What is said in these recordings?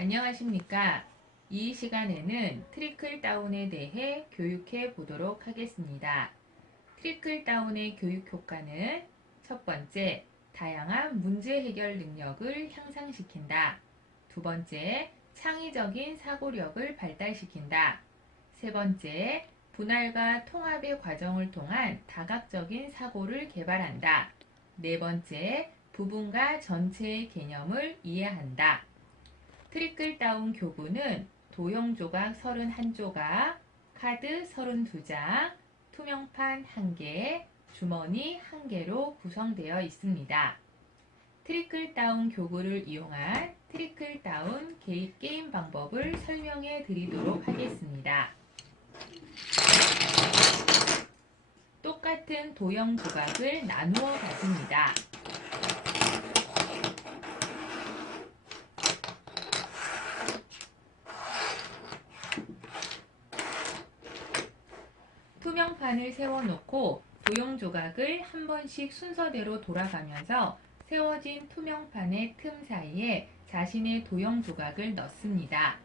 안녕하십니까. 이 시간에는 트리클 다운에 대해 교육해 보도록 하겠습니다. 트리클 다운의 교육 효과는 첫 번째, 다양한 문제 해결 능력을 향상시킨다. 두 번째, 창의적인 사고력을 발달시킨다. 세 번째, 분할과 통합의 과정을 통한 다각적인 사고를 개발한다. 네 번째, 부분과 전체의 개념을 이해한다. 트리클 다운 교구는 도형 조각 31조각, 카드 32장, 투명판 1개, 주머니 1개로 구성되어 있습니다. 트리클 다운 교구를 이용한 트리클 다운 개입 게임 방법을 설명해 드리도록 하겠습니다. 똑같은 도형 조각을 나누어 가집니다. 투명판을 세워놓고 도형 조각을 한 번씩 순서대로 돌아가면서 세워진 투명판의 틈 사이에 자신의 도형 조각을 넣습니다.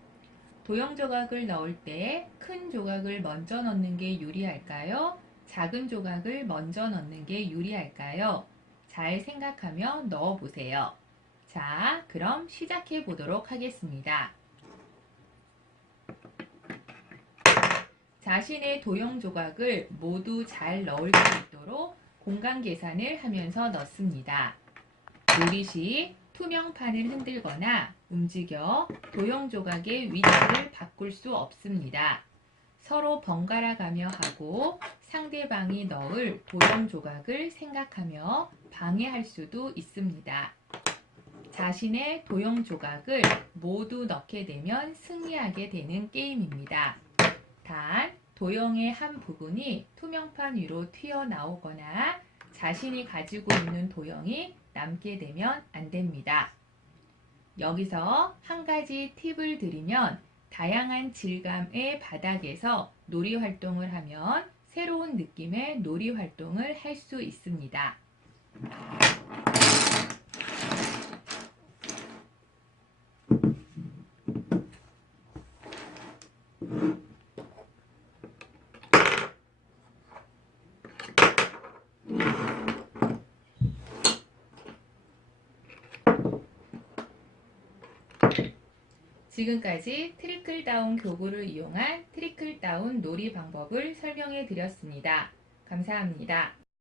도형 조각을 넣을 때 큰 조각을 먼저 넣는 게 유리할까요? 작은 조각을 먼저 넣는 게 유리할까요? 잘 생각하며 넣어 보세요. 자, 그럼 시작해 보도록 하겠습니다. 자신의 도형 조각을 모두 잘 넣을 수 있도록 공간 계산을 하면서 넣습니다. 노릿이 투명판을 흔들거나 움직여 도형 조각의 위치를 바꿀 수 없습니다. 서로 번갈아 가며 하고 상대방이 넣을 도형 조각을 생각하며 방해할 수도 있습니다. 자신의 도형 조각을 모두 넣게 되면 승리하게 되는 게임입니다. 단, 도형의 한 부분이 투명판 위로 튀어나오거나 자신이 가지고 있는 도형이 남게 되면 안 됩니다. 여기서 한 가지 팁을 드리면 다양한 질감의 바닥에서 놀이 활동을 하면 새로운 느낌의 놀이 활동을 할 수 있습니다. 지금까지 트리클 다운 교구를 이용한 트리클 다운 놀이 방법을 설명해 드렸습니다. 감사합니다.